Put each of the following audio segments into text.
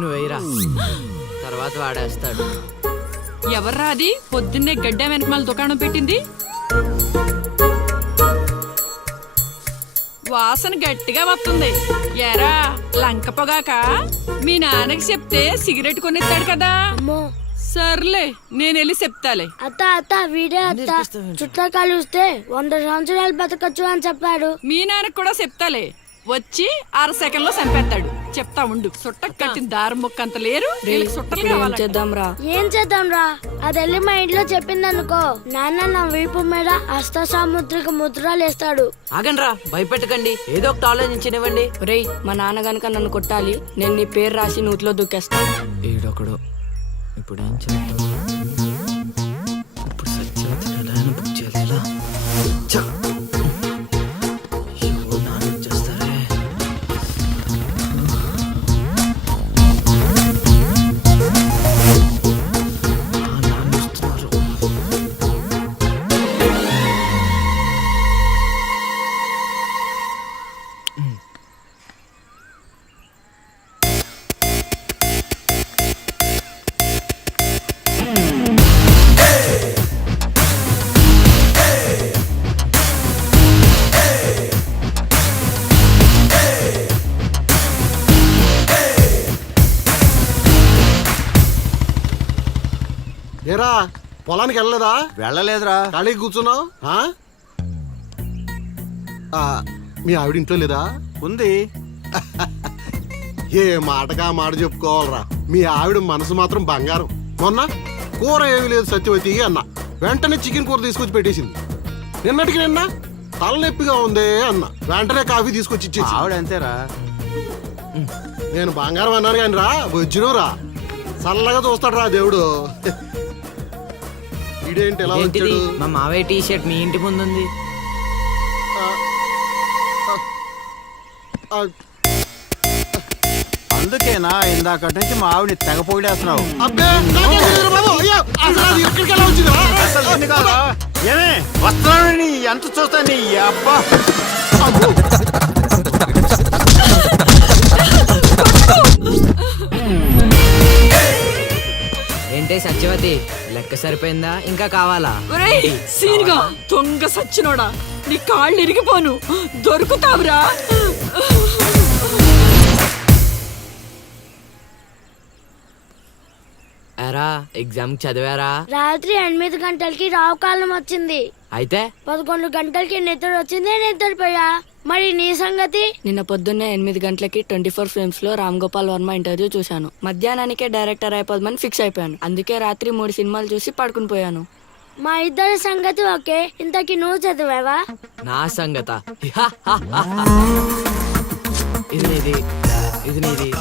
నువ్వు వేయరా తర్వాత వాడేస్తాడు. ఎవర్రా అది? పొద్దున్నే గడ్డ వెనకమాల దుకాణం పెట్టింది? వాసన గట్టిగా వస్తుంది. ఎరా లంక పొగాక? మీ నాన్నకి చెప్తే సిగరెట్ కొనిస్తాడు కదా? అమ్మో. సర్లే నేను వెళ్ళి చెప్తాలే. అత్త అత్త వీడే అత్త. చుట్టూ కలిస్తే వంద సంవత్సరాలు బతకచ్చు అని చెప్పాడు. మీ నాన్నకి కూడా చెప్తాలే. వచ్చి అర సెకండ్లో చంపేస్తాడు. చెప్తా ఉండు. సుట్ట కట్టిన దారం ముక్క అంత లేరు. వీళ్ళకి సుట్టలు కావాలి ఏం చేద్దాం రా అది వెళ్ళి మా ఇంట్లో చెప్పింది అనుకో నాన్న నా వీపు మీద హస్త సాముద్రిక ముద్రలు వేస్తాడు. ఆగండ్రా భయపెట్టకండి. ఏదో ఒకటి ఆలోచించనివ్వండి. రేయ్ మా నాన్న గనక నన్ను కొట్టాలి నేను నీ పేరు రాసి నూతిలో దూకేస్తాను ఈడొకడు ఇప్పుడు ఏం చేద్దాం పొలానికి వెళ్ళలేదా? వెళ్ళలేదురా. ఖాళీ కూర్చున్నావు? ఆ? ఆ, మీ ఆవిడ ఇంట్లో లేదా? ఉంది. ఏ మాటగా మాట చెప్పుకోవాలరా? మీ ఆవిడ మనసు మాత్రం బంగారం. మొన్న కూర ఏమీ లేదు సత్యవతి అన్న. వెంటనే చికెన్ కూర తీసుకొచ్చి పెట్టేసింది. నిన్నటికి నిన్న తలనొప్పిగా ఉంది అన్న. వెంటనే కాఫీ తీసుకొచ్చి ఇచ్చేసి ఆవిడ అంతేరా. నేను బంగారం అన్నాను కానీ రా వజ్రం రా చల్లగా చూస్తాడు రా దేవుడు. ఎలా ఏంటిది వచ్చాడు? మా మావయ్య టీ షర్ట్ మీ ఇంటి ముందు ఉంది ఆ, అందుకేనా ఇందాక నుంచి మా ఆవిడని తెగ పొగిడేస్తున్నావు. అబ్బే నాకేం తెలియదురా బాబు? అయ్యో అసలు అది ఎక్కడికి ఎలా వచ్చిందిరా? అసలు నిన్ను కాదురా. ఏమే వస్తున్నాను ఎంత చూస్తా నీ అబ్బా! ఏంటే సత్యవతి? లెక్క సరిపోయిందా? ఇంకా కావాలా? ఒరేయ్ సీన్గా దొంగ సచ్చినోడా? నీ కాళ్ళు ఇరిగిపోను. దొరుకుతావురా. ఎరా ఎగ్జామ్ చదివారా? రాత్రి ఎనిమిది గంటలకి రావు కాలం వచ్చింది. అయితే? పదకొండు గంటలకి నిద్ర వచ్చింది నిద్రపోయా? మరి నీ సంగతి? నిన్న పొద్దున్నే ఎనిమిది గంటలకి ట్వంటీ ఫోర్ ఫిల్మ్స్లో రామ్ గోపాల్ వర్మ ఇంటర్వ్యూ చూశాను. మధ్యాహ్నానికే డైరెక్టర్ అయిపోదామని ఫిక్స్ అయిపోయాను. అందుకే రాత్రి మూడు సినిమాలు చూసి పడుకుని పోయాను. మా ఇద్దరి సంగతి ఓకే. ఇంతకి నువ్వు చదివావా? నా సంగత? ఇది నీది. ఇది నీది.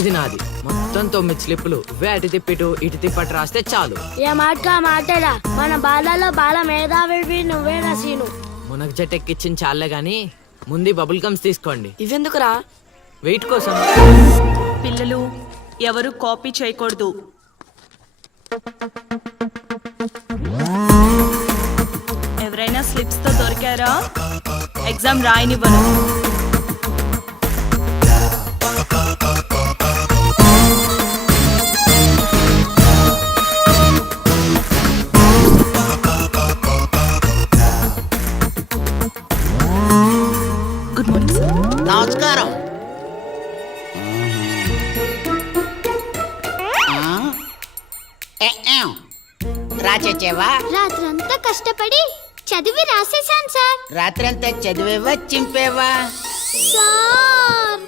ఇది నాది. మొత్తం తొమ్మిది స్లిప్పులు. ఇవే అటు తిప్పిటు ఇటు తిప్పటి రాస్తే చాలు. ఏ మాటగా మాటరా మన బాలలో బాల మేధావి నువ్వే సీను మునగ చెట్టు ఎక్కిచ్చిన చాలే గాని ముందు బబుల్ గమ్స్ తీసుకోండి. ఇవెందుకురా? వెయిట్ కోసం. పిల్లలు ఎవరు కాపీ చేయకూడదు. ఎవరైనా స్లిప్స్తో దొరికారా? ఎగ్జామ్ రాయనివ్వను రాచేవా రాత్రంతా కష్టపడి చదివి రాసేశాను సార్. రాత్రంతా చదివేవా చింపేవా? సార్.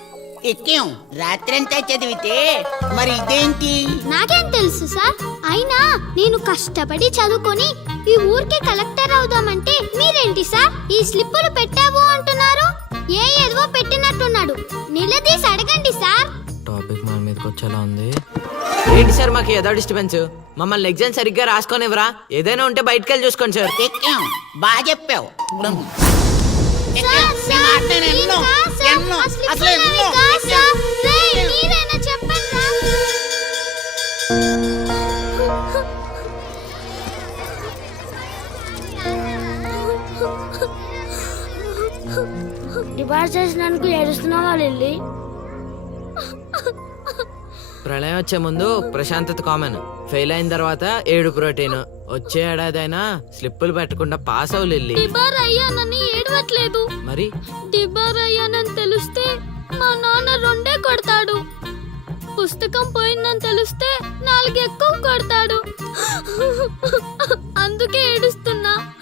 ఎక్కేం? రాత్రంతా చదివితే మరి ఇదేంటి? నాకేం తెలుసు సార్. అయినా నేను కష్టపడి చదువుకొని ఈ ఊరికే కలెక్టర్ అవుదామంటే మీరేంటి సార్? ఈ స్లిప్పులు పెట్టావు అంటున్నారు. ఏ ఏదో పెట్టినట్టున్నాడు. నిలదీసి అడగండి సార్. టాపిక్ మన మీదకి వచ్చేలా ఉంది. ఏంటి సార్ మాకు ఏదో డిస్టర్బెన్స్ మమ్మల్ని ఎగ్జామ్ సరిగ్గా రాసుకోనివ్వరా? ఏదైనా ఉంటే బయటకు వెళ్ళి చూసుకోండి సార్. ఎక్కాం. బాగా చెప్పావు. ఎక్కాం. ఎన్నో, ఎన్నో, అసలు ఎన్నో. డిపార్ట్ చేసినందుకు ఏడుస్తున్నావా లిల్లీ? ప్రళయం వచ్చే ముందు ప్రశాంతత కామన్. ఫెయిల్ అయిన తర్వాత ఏడు ప్రోటీన్. వచ్చే ఏడాదైనా స్లిప్పులు పెట్టకుండా పాస్ అవ్వు లిల్లీ. డిబార్ అయ్యానని ఏడవట్లేదు. మరి? డిబార్ అయ్యానని తెలిస్తే మా నాన్న రెండే కొడతాడు. పుస్తకం పోయిందని తెలిస్తే నాలుగు ఎక్కువ కొడతాడు. అందుకే ఏడుస్తున్నా.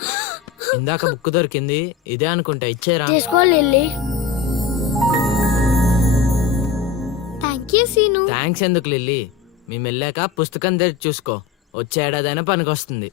ఇందాక బుక్ దొరికింది. ఇదే అనుకుంటా. ఇచ్చేరా. తీసుకో లిల్లీ సీను. థ్యాంక్స్ ఎందుకు లిల్లీ? మేము వెళ్ళాక పుస్తకం తెరిచి చూసుకో. వచ్చే ఏడాదైనా పనికొస్తుంది.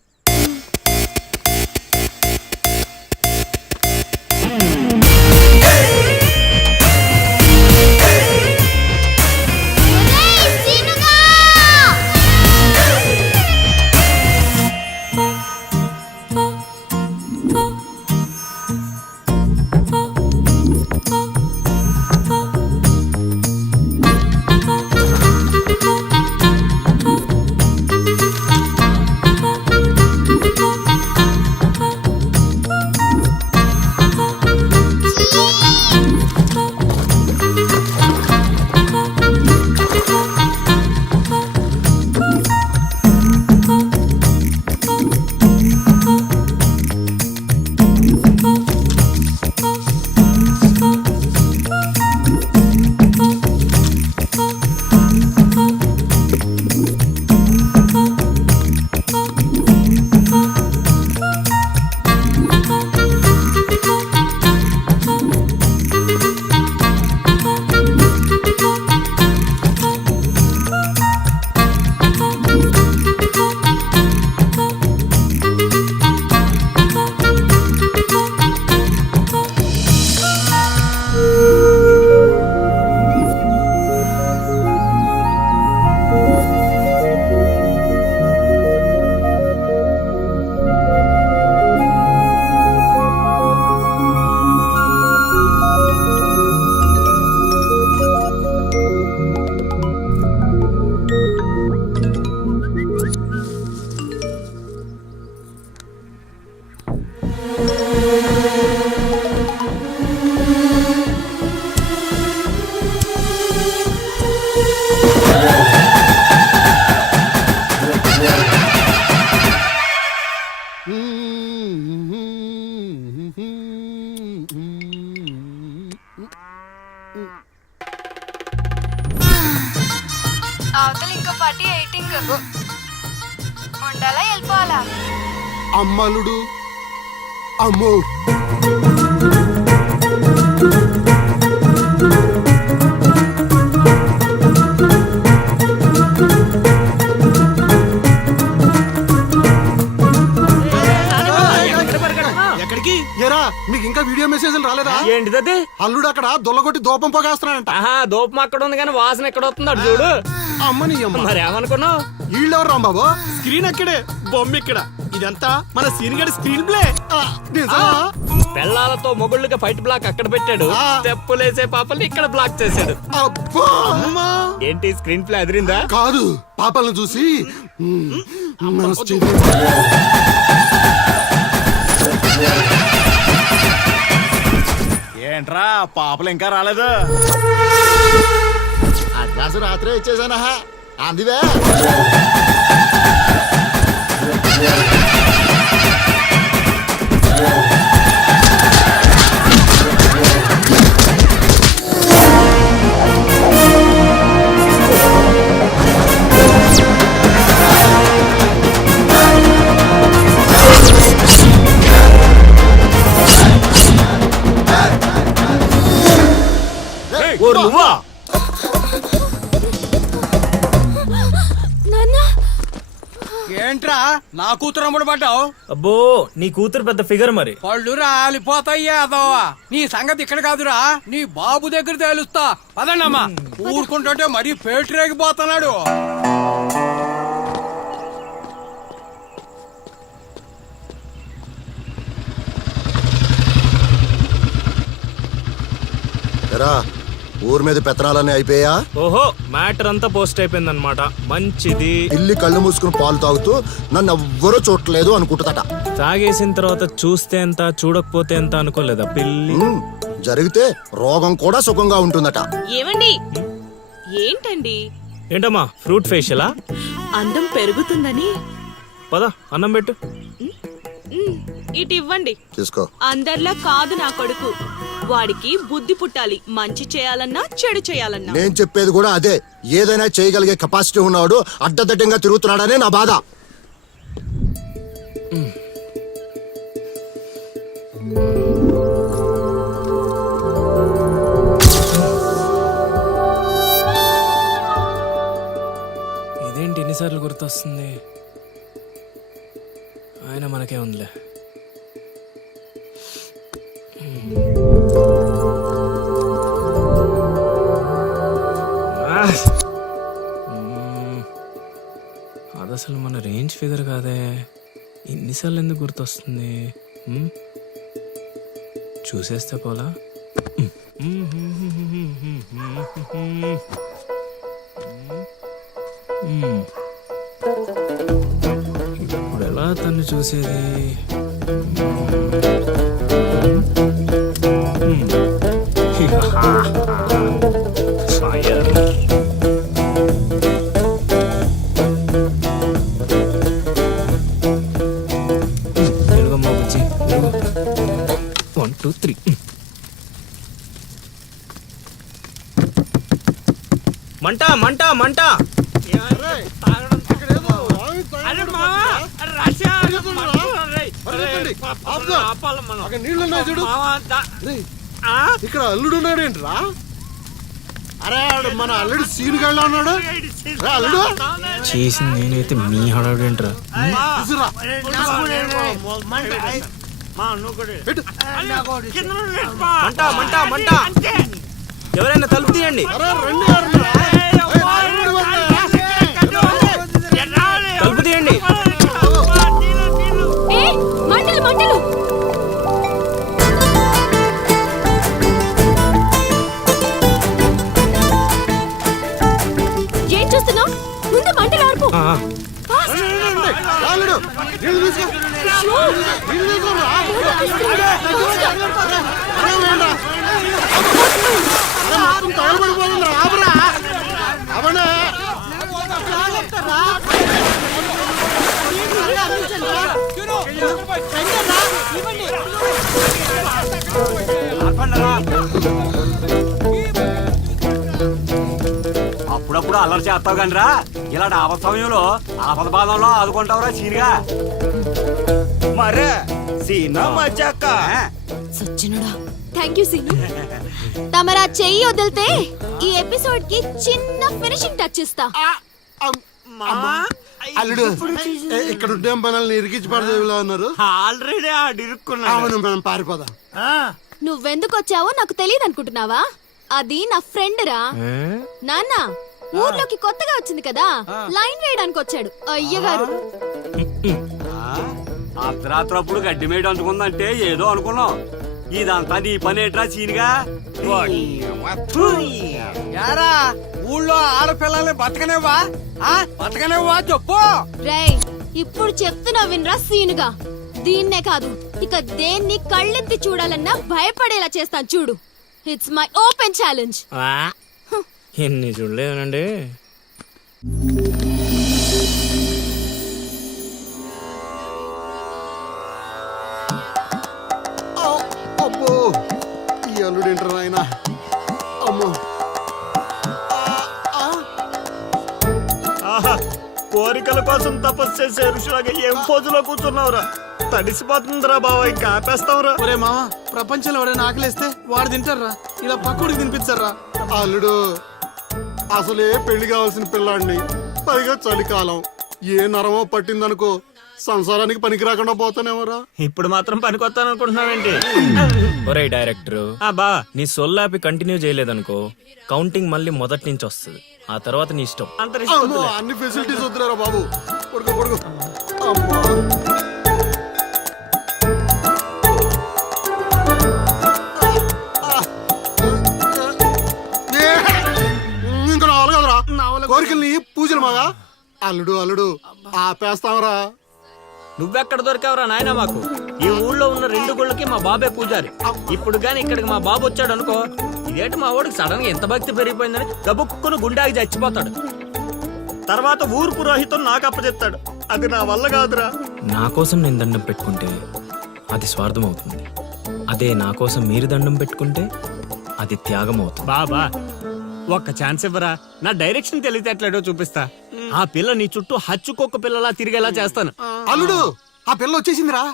అల్లుడు అక్కడ దొల్లగొట్టి దూపం పొగేస్తున్నాడంట. ఆహా దూపం అక్కడ ఉంది కానీ వాసన ఎక్కడ వస్తుంది చూడు. అమ్మని అమ్మ మరి ఏమనుకున్నావు? వీళ్ళెవరు రాంబాబు? స్క్రీన్ అక్కడే బొమ్మ ఇక్కడ. ఇదంతా మన సీన్ గడి స్క్రీన్ ప్లే? పెళ్ళాలతో మొగుళ్ళకి ఫైట్ బ్లాక్ అక్కడ పెట్టాడు. ఆ. తెప్పులేసే పాపల్ని ఇక్కడ బ్లాక్ చేశాడు. అబ్బా! ఏంటి స్క్రీన్ ప్లే అదిరిందా? కాదు పాపలను చూసి ఏంట్రా పాపలు ఇంకా రాలేదు అడ్వాన్స్ రాత్రే ఇచ్చేసానా అందివే Yeah. కూతురు అమ్ముడు పడ్డావు? అబ్బో నీ కూతురు పెద్ద ఫిగర్ మరి. పళ్ళు రాలిపోతాయ్యా అదోవా. నీ సంగతి ఇక్కడ కాదురా. నీ బాబు దగ్గర తేలుస్తా. పదండమ్మా. ఊరుకుంటుంటే మరీ పేటరేగిపోతున్నాడు ఎరా ఊరి మీద పెత్తనాలన్నీ అయిపోయా ఓహో మ్యాటర్ అంతా పోస్ట్ అయిపోయింది అనమాట మంచిది. పిల్లి కళ్ళు మూసుకుని పాలు తాగుతూ నన్ను ఎవ్వరూ చూడలేదు అనుకుంటుందట. తాగేసిన తర్వాత చూస్తే ఎంత చూడకపోతే ఎంత అనుకోలేదా పిల్లి? ఉమ్, జరిగితే రోగం కూడా సుఖంగా ఉంటుందట. ఏమండి? ఏంటండి? ఏంటమ్మా ఫ్రూట్ ఫేషియలా? అందం పెరుగుతుందని. పద అన్నం పెట్టు. ఇటు ఇవ్వండి. తీసుకో. అందరిలా కాదు నా కొడుకు. వాడికి బుద్ధి పుట్టాలి. మంచి చేయాలన్నా చెడు చేయాలన్నా. నేను చెప్పేది కూడా అదే. ఏదైనా చేయగలిగే కెపాసిటీ ఉన్నవాడు అడ్డదిడ్డంగా తిరుగుతున్నాడనే నా బాధ. ఇదేంటి ఎన్నిసార్లు గుర్తొస్తుంది? ఆయన మనకే ఉందిలే. అది అసలు మన రేంజ్ ఫిగర్ కాదే. ఎన్నిసార్లు ఎందుకు గుర్తొస్తుంది? చూసేస్తే పోలా? మ్మ్. ఇప్పుడు తను చూసేది. వన్ టూ త్రీ మంట మంట మంట అరే మావా రష్యా అక్కడ నీళ్ళున్నాయి చూడు. రేయ్, ఇక్కడ అల్లుడు ఉన్నాడేంట్రా అరే ఆడు మన అల్లుడు సీన్ గళ్ళ ఉన్నాడు. రే అల్లుడు. చేసింది నేనైతే మీ హడావిడేంట్రా? తీసురా. పెట్టు. మంట మంట. మంట ఎవరైనా తలుపు తీయండి. అరే రండి అరుణా. ఏయ్, అల్లుడు వస్తున్నాడా? తలుపు తీయండి. అల్లరి చేస్తావు కానీ రా ఇలా ఆపద సమయంలో ఆపద బాధంలో ఆదుకుంటావురా సీనిగా మరే సీనా సచ్చినుడా థ్యాంక్ యూ సీను. తమరా చెయ్యి వదిలితే ఈ ఎపిసోడ్కి చిన్న ఫినిషింగ్ టచ్ ఇస్తా. అల్లుడు ఇక్కడ ఉండే మనల్ని ఇరికించి పడదేవిలా ఉన్నారు. ఆల్రెడీ ఆడిరుక్కున్నా అవును మనం పారిపోదాం. నువ్వెందుకు వచ్చావో నాకు తెలియదు అనుకుంటున్నావా అది నా ఫ్రెండ్ రా? నాన్న ఊర్లోకి కొత్తగా వచ్చింది కదా లైన్ వేయడానికి వచ్చాడు. అయ్యగారు. అర్ధరాత్రప్పుడు గడ్డి మేడ అందుకుందంటే ఏదో అనుకున్నాం. ఇదంతా నీ పని ఏట్రా సీనిగా యారా ఊళ్ళో ఆడపిల్లల్ని బతకనేవా ఆ బతకనేవా చెప్పు. రేయ్ ఇప్పుడు చెప్తున్నా వినరా సీనుగా? దీన్నే కాదు ఇక దేన్ని కళ్ళెత్తి చూడాలన్నా భయపడేలా చేస్తాను చూడు. ఇట్స్ మై ఓపెన్ ఛాలెంజ్ ఆ. ఎన్ని చూడలేదనండి. ఆ, అబ్బో ఈ అల్లుడు ఏంటారు ఆయన అమ్మో. ఆ, ఆ. కోరికల కోసం తపస్సు చేసే ఋషులాగా ఏం పోజులో కూర్చున్నావురా? తడిసిపోతుందిరా బావ ఇంకా ఆపేస్తావురా. ఒరే మామ ప్రపంచంలో ఎవరైనా ఆకలిస్తే వాడు తింటారా ఇలా పక్కుడికి తినిపించారా అల్లుడు అసలే పెళ్ళి కావాల్సిన పిల్లాడిని. పైగా చలికాలం. ఏ నరమో పట్టిందనుకో సంసారానికి పనికి రాకుండా పోతానేమరా. ఇప్పుడు మాత్రం పనికొత్తాను అనుకుంటున్నావేంటి ఒరే డైరెక్టర్. బా నీ సొల్లాపి కంటిన్యూ చేయలేదనుకో కౌంటింగ్ మళ్ళీ మొదటి నుంచి వస్తుంది. ఆ తర్వాత నీ ఇష్టం. అన్ని ఫెసిలిటీస్ వద్దురా బాబు. కోరికల్ని పూజలు మాగా అల్లుడు అల్లుడు ఆపేస్తావరా? నువ్వెక్కడ దొరికావురా నాయన మాకు? ఈ ఊళ్ళో ఉన్న రెండు గుళ్ళకి మా బాబే పూజారి. ఇప్పుడు గాని ఇక్కడికి మా బాబు వచ్చాడు అనుకో ఇదేంటి మా వాడికి సడన్గా ఎంత భక్తి పెరిగిపోయిందని గబుక్కును గుండాకి చచ్చిపోతాడు. తర్వాత ఊరు పురోహితం నాకు అప్పచెప్తాడు. అది నా వల్ల కాదురా. నా కోసం నేను దండం పెట్టుకుంటే అది స్వార్థం అవుతుంది అదే నా కోసం మీరు దండం పెట్టుకుంటే అది త్యాగం అవుతుంది బాబా ఒక్క ఛాన్స్ ఇవ్వరా? నా డైరెక్షన్ తెలివితేటలేడో చూపిస్తా. ఆ పిల్ల నీ చుట్టూ హచ్చుకొక్క పిల్లలా తిరిగేలా చేస్తాను. అల్లుడు ఆ పిల్ల వచ్చేసిందిరా.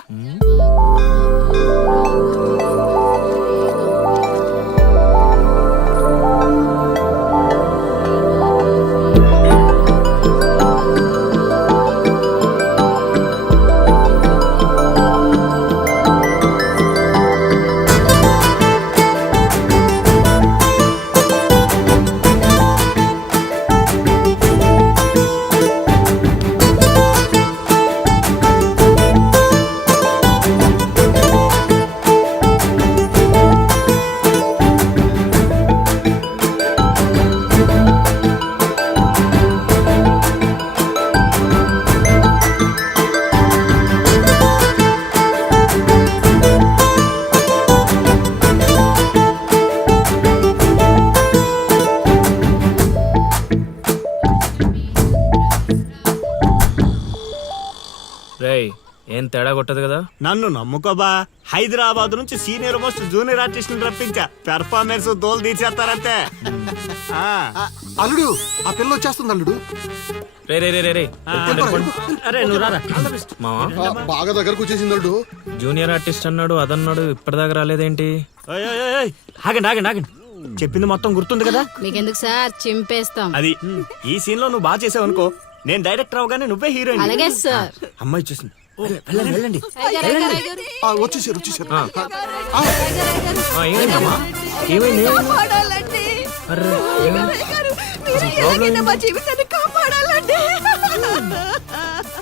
ఏం తేడా కొట్టదు కదా? నన్ను నమ్ముకోబా హైదరాబాద్ నుంచి సీనియర్ మోస్ట్ జూనియర్ ఆర్టిస్ట్ రప్పించా. పెర్ఫార్మెన్స్ దోలు ఆ, అల్లుడు ఆ పిల్ల వచ్చేస్తుంది అల్లుడు. రే రే రే రే రే. అరే నువ్వు రారా? మావా? ఆ, బాగా దగ్గరకు వచ్చేసింది అల్లుడు. జూనియర్ ఆర్టిస్ట్ అన్నాడు అదన్నాడు ఇప్పటిదాకా రాలేదేంటి? ఓయ్, ఓయ్, ఓయ్, ఓయ్. ఆగండి ఆగండి ఆగండి. చెప్పింది మొత్తం గుర్తుంది కదా? మీకెందుకు సార్? చింపేస్తాం. అది ఈ సీన్లో నువ్వు బాగా చేసావు అనుకో నేను డైరెక్టర్ అవగానే నువ్వే హీరోయిన్ అలాగే సార్ అమ్మాయి చూసింది వెళ్ళండి వెళ్ళండి. ఆ, వచ్చేసారు వచ్చేసారు. ఏమైంది?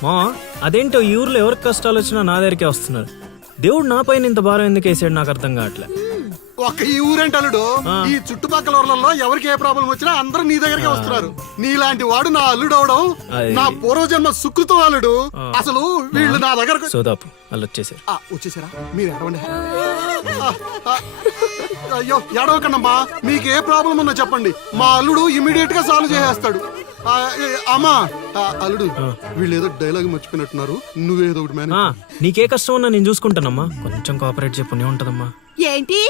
మా అదేంటో ఈ ఊర్లో ఎవరికి కష్టాలు వచ్చినా నా దగ్గరికే వస్తున్నారు. దేవుడు నా పైన ఇంత భారం ఎందుకు వేసాడు నాకు అర్థం కావట్లే. ఒక్క ఈ ఊరేంటి అల్లుడు? ఈ చుట్టుపక్కల ఊర్లలో ఎవరికి ఏ ప్రాబ్లం వచ్చినా అందరూ నీ దగ్గరికి వస్తున్నారు. నీలాంటి వాడు నా అల్లుడు అవడం నా పూర్వజన్మ సుకృతం అల్లుడు. అసలు వీళ్ళు నా దగ్గరకు సోదాపు వాళ్ళు వచ్చేసారు ఆ, వచ్చేసారా? మీరు ఎడవండి అయ్యో ఎడవకండమ్మా మీకు ఏ ప్రాబ్లం ఉన్నా చెప్పండి. మా అల్లుడు ఇమీడియట్గా సాల్వ్ చేసేస్తాడు. అమ్మా. అల్లుడు వీళ్ళు ఏదో డైలాగ్ మర్చిపోయినట్టున్నారు. నువ్వేదో ఒకటి మేనేజ్ నీకే కష్టం ఉన్నా నేను చూసుకుంటానమ్మా. కొంచెం కోఆపరేట్ చెప్పు ఉంటదమ్మా. ఏంటి?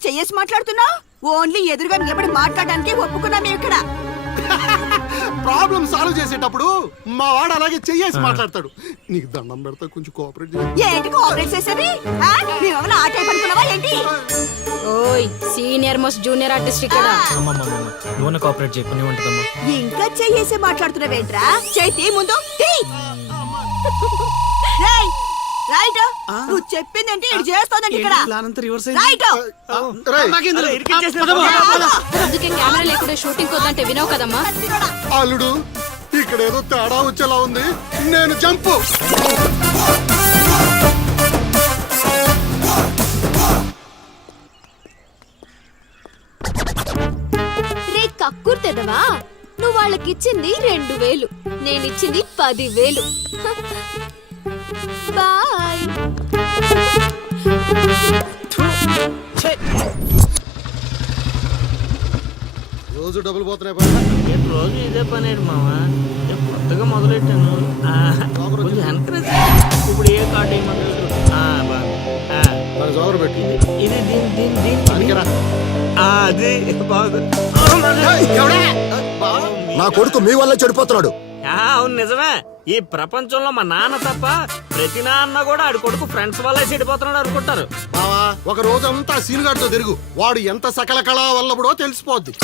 చెయ్యేసి మాట్లాడుతున్నా ఓన్లీ ఎదురుగా నిలబడి మాట్లాడడానికి ఒప్పుకున్నాం ఇక్కడ. ప్రాబ్లం సాల్వ్ చేసేటప్పుడు మా వాడు అలాగే చెయ్యేసి మాట్లాడతాడు. నీకు దండం పెడతా కొంచెం కోఆపరేట్ చేయి. ఏంటి కోఆపరేట్ చేసేది? ఆ? మేమేమైనా ఆ టైప్ అనుకున్నావా ఏంటి? ఓయ్ సీనియర్ మోస్ట్ జూనియర్ ఆర్టిస్ట్ ఇక్కడ. నువ్వు కోఆపరేట్ చెప్పు ఉంటదమ్మా ఇంకా చెయ్యేసి మాట్లాడుతున్నావేంట్రా? చేతి ముందు. రేయ్, రైట్ నువ్వు చెప్పిందంటే? ఇది ఇక్కడ. రైట్ రేయ్, అందుకే కెమెరా లేకుండా షూటింగ్ వద్దంటే వినవు కదమ్మా. అల్లుడు ఇక్కడ ఏదో తేడా వచ్చేలా ఉంది. నేను జంపు. రే కక్కుర్తెదవా నువ్వు వాళ్ళకిచ్చింది రెండు వేలు. నేనిచ్చింది పది వేలు బాయ్ రోజు డబ్బులు పోతున్నాయి పైన. రోజు ఇదే పని మావా? కొత్తగా మొదలెట్టాను. కొంచెం encourage ఇప్పుడు ఏ కార్డు ఏమంటారు మన జోగరు పెట్టి. ఇది దీని దీని దీని దానికిరా. అది బాగుంది. ఎవడే? బా. నా కొడుకు మీ వల్ల చెడిపోతున్నాడు. ఆ, అవును నిజమే. ఈ ప్రపంచంలో మా నాన్న తప్ప ప్రతి నాన్న కూడా ఆడి కొడుకు ఫ్రెండ్స్ వల్లే చెడిపోతున్నాడు అనుకుంటారు. బావా ఒక రోజంతా సీనుగాడితో తిరుగు. వాడు ఎంత సకల కళా వల్లబడో తెలిసిపోద్ది.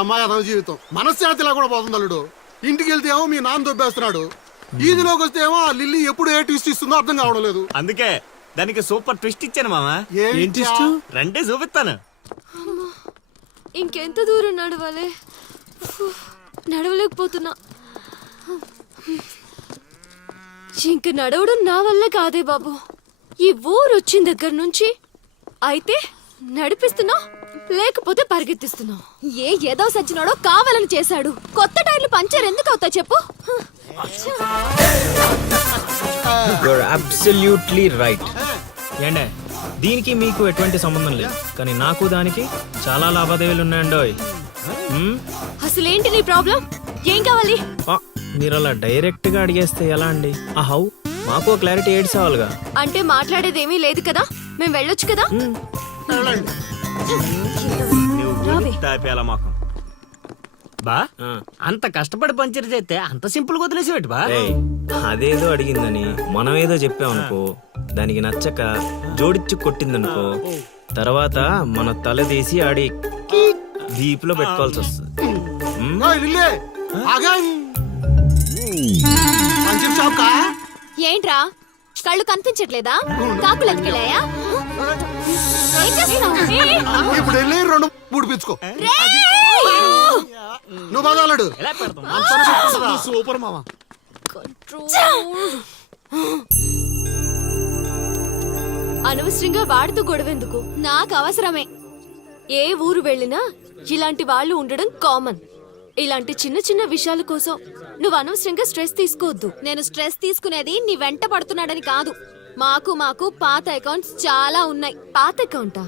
అమ్మాయి అదవ జీవితం. మనశ్శాంతిలా కూడా పోతుంది అల్లుడు. ఇంటికి వెళ్తే ఏమో మీ నాన్న దొబ్బేస్తున్నాడు. ఈదిలోకి వస్తే ఏమో ఆ లిల్లీ ఎప్పుడు ఏ ట్విస్ట్ ఇస్తుందో అర్థం కావడం లేదు. అందుకే దానికి సూపర్ ట్విస్ట్ ఇచ్చాను మామా. ఏంటి రండి చూపిస్తాను. ఇంకెంత దూరం నడవాలి? ఫు, నడవలేకపోతున్నా. ఇంక నడవడం నా వల్ల కాదే బాబు. ఈ ఊరు వచ్చిన దగ్గర నుంచి అయితే నడిపిస్తున్నా? లేకపోతే పరిగెత్తిస్తున్నావు. ఏ ఏదో సచ్చినాడో కావాలని చేశాడు. కొత్త టైర్లు పంచర్ ఎందుకు అవుతా చెప్పు? అబ్సల్యూట్లీ రైట్ ఏండే దీనికి మీకు ఎటువంటి సంబంధం లేదు. కానీ నాకు దానికి చాలా లావాదేవీలు ఉన్నాయండోయ్. హ్మ్? అసలేంటి నీ ప్రాబ్లం? ఏం కావాలి? ఆ, మీరు అలా డైరెక్ట్గా అడిగేస్తే ఎలా అండి? ఆ హౌ మాకు క్లారిటీ ఏడ్స్ అవ్వాలిగా అంటే మాట్లాడేదేమీ లేదు కదా? మేము వెళ్ళొచ్చు కదా. తాపేలా మాకు బా. అంత కష్టపడి పంచర్ చేస్తే అంత సింపుల్గా వదిలేసి బా అదేదో అడిగిందని మనం ఏదో చెప్పామనుకో దానికి నచ్చక జోడిచ్చి కొట్టిందనుకో తర్వాత మన తల తీసి ఆడి దీపులో పెట్టుకోవాల్సి వస్తుంది. ఏంట్రా? కళ్ళు కనిపించట్లేదా? కాకులు ఎత్తుకెళ్ళాయా ఏం చేస్తున్నావు? ఇప్పుడు వెళ్ళి రెండు పుడిపించుకో నువ్వు బదాలడు సూపర్ మామ. అనవసరంగా వాడితో గొడవెందుకు? నాకు అవసరమే. ఏ ఊరు వెళ్ళినా ఇలాంటి వాళ్ళు ఉండడం కామన్ ఇలాంటి చిన్న చిన్న విషయాల కోసం నువ్వు అనవసరంగా స్ట్రెస్ తీసుకోవద్దు. నేను స్ట్రెస్ తీసుకునేది నీ వెంట పడుతున్నాడని కాదు. మాకు మాకు పాత అకౌంట్స్ చాలా ఉన్నాయి. పాత అకౌంటా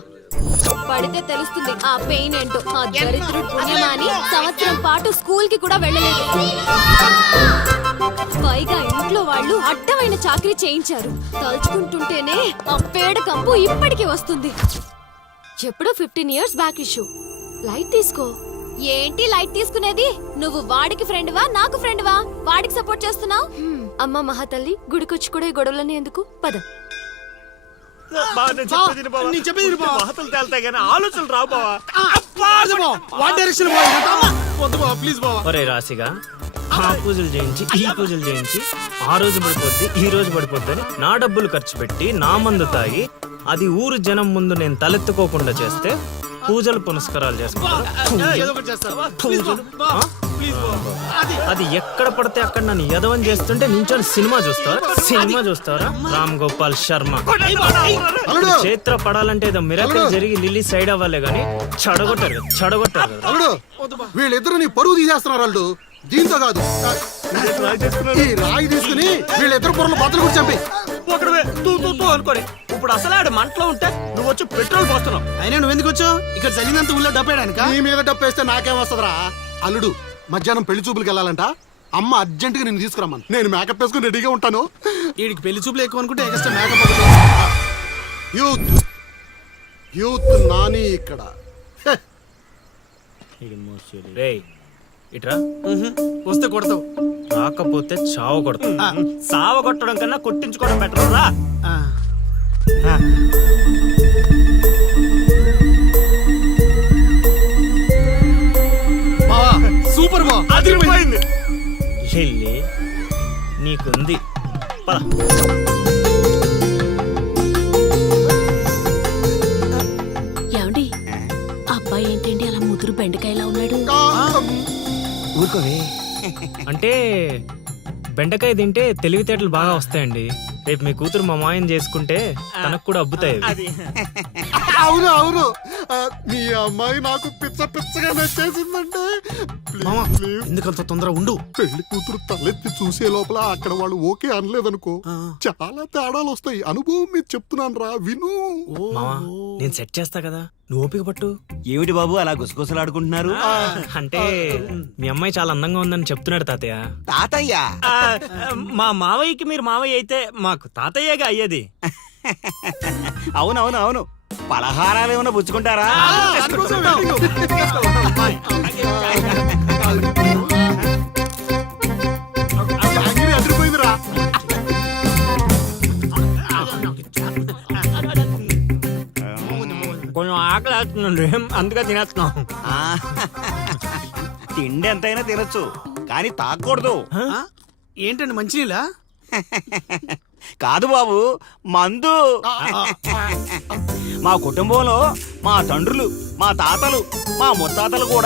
పడితే తెలుస్తుంది ఆ పెయిన్ ఏంటో. ఆ దరిద్రుడు పుణ్యమాని సంవత్సరం పాటు స్కూల్కి కూడా వెళ్ళలేదు. పైగా ఇంట్లో వాళ్ళు అడ్డమైన చాకరీ చేయించారు. తలుచుకుంటుంటేనే ఆ పేడ కంపు ఇప్పటికీ వస్తుంది. ఎప్పుడో fifteen years back issue light తీసుకో. ఏంటి లైట్ తీసుకునేది? నువ్వు వాడికి ఫ్రెండ్వా నాకు ఫ్రెండ్వా వాడికి సపోర్ట్ చేస్తున్నావు? అమ్మ మహాతల్లి గుడికొచ్చి కూడా ఈ గొడవలన్నీ ఎందుకు? పద. నేను చెప్పేది వార్తలు తేలుతాయి కానీ ఆలోచనలు రావు బావా. వాట్ డైరెక్షన్ వద్దు బావ ప్లీజ్ బావ ఒరే రాశిగా ఆ పూజలు చేయించి ఈ పూజలు చేయించి ఆ రోజు పడిపోద్ది ఈ రోజు నా డబ్బులు ఖర్చు పెట్టి నా మందు తాగి అది ఊరు జనం ముందు నేను తలెత్తుకోకుండా చేస్తే పూజలు పునస్కారాలు చేసుకుంటారు ఆ? అది ఎక్కడ పడితే అక్కడ నన్ను యదవం చేస్తుంటే నించొని సినిమా చూస్తారా సినిమా చూస్తారా రామ్ గోపాల్ శర్మ. అల్లుడు! చైత్ర పడాలంటే ఏదో మిరకల్ జరిగి లిల్లీ సైడ్ అవ్వాలి కానీ చెడగొట్టారు చెడగొట్టారు. వీళ్ళిద్దరు నీ పరువు తీసేస్తున్నారు అల్లుడు. దీంతో కాదు. ఈ రాయి తీసుకుని వీళ్ళిద్దరు పొరలు బద్దలు కూడా చంపి ఒకడవే తూ తూ తూ అనుకోని. ఇప్పుడు అసలు ఆడు మంటలో ఉంటే నువ్వు వచ్చి పెట్రోల్ పోస్తున్నావు. అయినా నువ్వు ఎందుకు వచ్చావు? ఇక్కడ చదివినంత ఊళ్ళో డబ్బేయడానిక? నీ మీద డప్పేస్తే నాకేం వస్తుందిరా? అల్లుడు మధ్యాహ్నం పెళ్ళి చూపులకు వెళ్ళాలంట. అమ్మ అర్జెంట్గా నేను తీసుకురమ్మను. నేను మేకప్ వేసుకుని రెడీగా ఉంటాను. వీడికి పెళ్ళి చూపులు ఎక్కువ అనుకుంటే extra makeup youth. Youth Nani ఇక్కడ. రేయ్ ఇట్రా. వస్తే కొడతావు. రాకపోతే చావ కొడతా. సావ కొట్టడం కన్నా కొట్టించుకోవడం బెటర్ రా. బెండకాయ తింటే తెలివితేటలు బాగా వస్తాయండి. రేపు మీ కూతురు మా మాయం చేసుకుంటే తనకు కూడా అబ్బుతాయి అవి. అవును అవును. మీ అమ్మాయి నాకు పిచ్చ పిచ్చగా నచ్చేసిందంటే మామా. ఎందుకంత తొందర ఉండు. పెళ్ళి కూతురు తలెత్తి చూసే లోపల అక్కడ వాళ్ళు ఓకే అనలేదనుకో చాలా తేడాలు వస్తాయి. అనుభవం మీద చెప్తున్నాను రా విను. నేను సెట్ చేస్తా కదా. నువ్వు ఓపిక పట్టు. ఏమిటి బాబు అలా గుసగుసలాడుకుంటున్నారు? అంటే మీ అమ్మాయి చాలా అందంగా ఉందని చెప్తున్నాడు తాతయ్య. తాతయ్య? మా మావయ్యకి మీరు మావయ్య అయితే మాకు తాతయ్యగా అయ్యేది. అవునవును అవును. పలహారాలు ఏమైనా పుచ్చుకుంటారా? కొంచెం ఆకలి వేస్తుందండి. అందుకే తినేస్తున్నాం. తిండి ఎంతైనా తినొచ్చు కానీ తాకూడదు? ఏంటండి మంచినీళ్ళ? కాదు బాబు మందు. మా కుటుంబంలో మా తండ్రులు మా తాతలు మా ముత్తాతలు కూడా